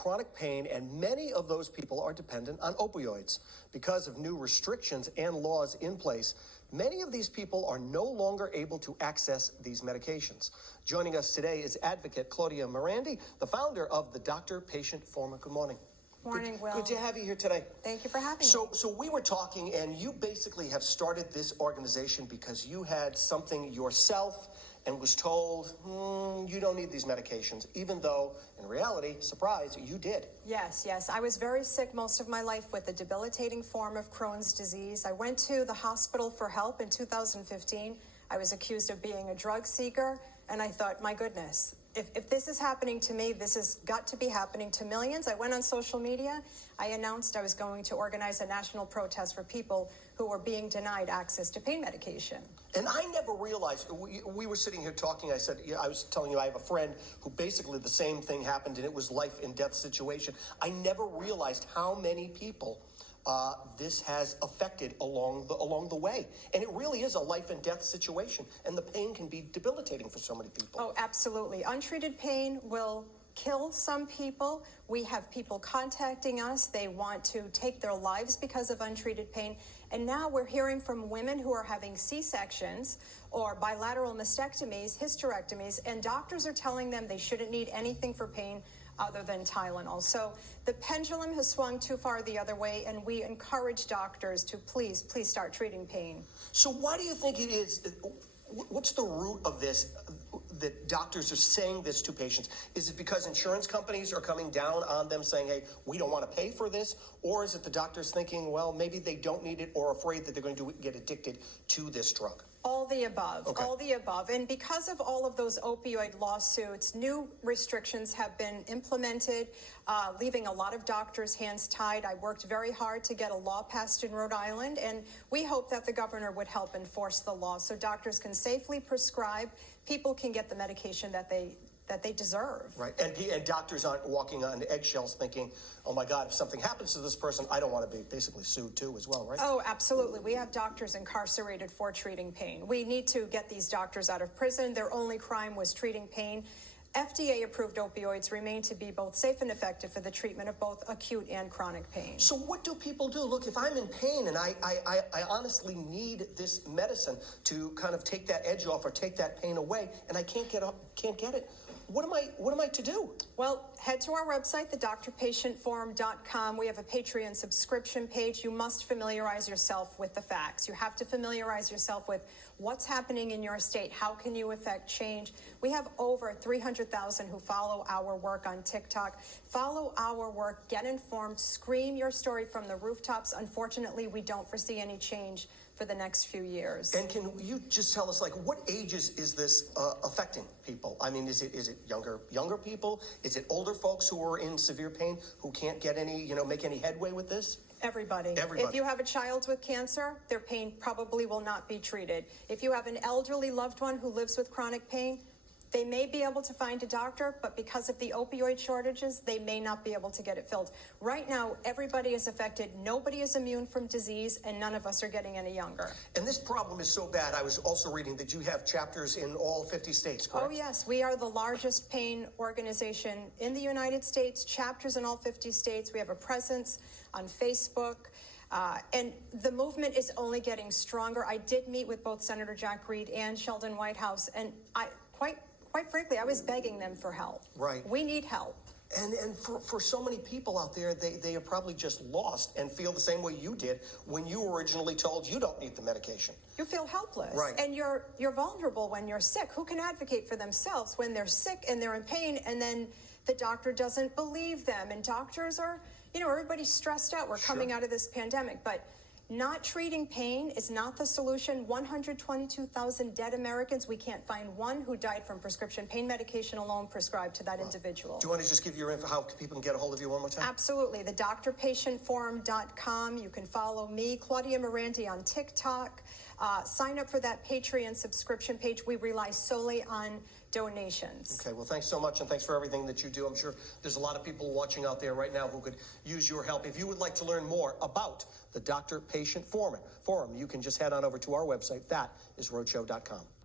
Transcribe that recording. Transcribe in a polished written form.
chronic pain, and many of those people are dependent on opioids. Because of new restrictions and laws in place, many of these people are no longer able to access these medications. Joining us today is advocate Claudia Morandi, the founder of the Doctor-Patient Forum. Good morning. Morning, Will. Good to have you here today. Thank you for having me. So we were talking, and you basically have started this organization because you had something yourself and was told, you don't need these medications, even though, in reality, surprise, you did. Yes. I was very sick most of my life with a debilitating form of Crohn's disease. I went to the hospital for help in 2015. I was accused of being a drug seeker, and I thought, my goodness, if this is happening to me, this has got to be happening to millions. I went on social media. I announced I was going to organize a national protest for people who were being denied access to pain medication. And I never realized, we were sitting here talking, I was telling you I have a friend who basically the same thing happened, and it was life and death situation. I never realized how many people this has affected along the way. And it really is a life and death situation, and the pain can be debilitating for so many people. Oh, absolutely. Untreated pain will kill some people. We have people contacting us. They want to take their lives because of untreated pain. And now we're hearing from women who are having C-sections or bilateral mastectomies, hysterectomies, and doctors are telling them they shouldn't need anything for pain other than Tylenol. So the pendulum has swung too far the other way, and we encourage doctors to please start treating pain. So why do you think it is, what's the root of this, that doctors are saying this to patients? Is it because insurance companies are coming down on them saying, hey, we don't want to pay for this? Or is it the doctors thinking, well, maybe they don't need it or afraid that they're going to get addicted to this drug? All the above, okay. All the above. And because of all of those opioid lawsuits, new restrictions have been implemented, leaving a lot of doctors' hands tied. I worked very hard to get a law passed in Rhode Island, and we hope that the governor would help enforce the law so doctors can safely prescribe, people can get the medication that they deserve. Right, and doctors aren't walking on eggshells thinking, oh my God, if something happens to this person, I don't want to be basically sued too as well, right? Oh, absolutely. We have doctors incarcerated for treating pain. We need to get these doctors out of prison. Their only crime was treating pain. FDA-approved opioids remain to be both safe and effective for the treatment of both acute and chronic pain. So what do people do? Look, if I'm in pain and I honestly need this medicine to kind of take that edge off or take that pain away, and I can't get it, what am I to do? Well, head to our website, thedoctorpatientforum.com. We have a Patreon subscription page. You must familiarize yourself with the facts. You have to familiarize yourself with what's happening in your state. How can you affect change? We have over 300,000 who follow our work on TikTok. Follow our work, get informed, scream your story from the rooftops. Unfortunately, we don't foresee any change for the next few years. And can you just tell us, like, what ages is this affecting people? I mean, is it younger people? Is it older folks who are in severe pain who can't get any, make any headway with this? Everybody. If you have a child with cancer, their pain probably will not be treated. If you have an elderly loved one who lives with chronic pain, they may be able to find a doctor, but because of the opioid shortages, they may not be able to get it filled. Right now, everybody is affected. Nobody is immune from disease, and none of us are getting any younger. And this problem is so bad. I was also reading that you have chapters in all 50 states, correct? Oh, yes. We are the largest pain organization in the United States, chapters in all 50 states. We have a presence on Facebook. And the movement is only getting stronger. I did meet with both Senator Jack Reed and Sheldon Whitehouse, and quite frankly, I was begging them for help. Right. We need help. And for so many people out there, they are probably just lost and feel the same way you did when you were originally told you don't need the medication. You feel helpless. Right. And you're vulnerable when you're sick. Who can advocate for themselves when they're sick and they're in pain, and then the doctor doesn't believe them? And doctors are, everybody's stressed out. We're coming out of this pandemic, but not treating pain is not the solution. 122,000 dead Americans. We can't find one who died from prescription pain medication alone prescribed to that individual. Do you want to just give your info, how people can get a hold of you one more time? Absolutely. Thedoctorpatientforum.com. You can follow me, Claudia Morandi, on TikTok. Sign up for that Patreon subscription page. We rely solely on donations. Okay, well, thanks so much, and thanks for everything that you do. I'm sure there's a lot of people watching out there right now who could use your help. If you would like to learn more about the Doctor-Patient Forum, you can just head on over to our website. That is roadshow.com.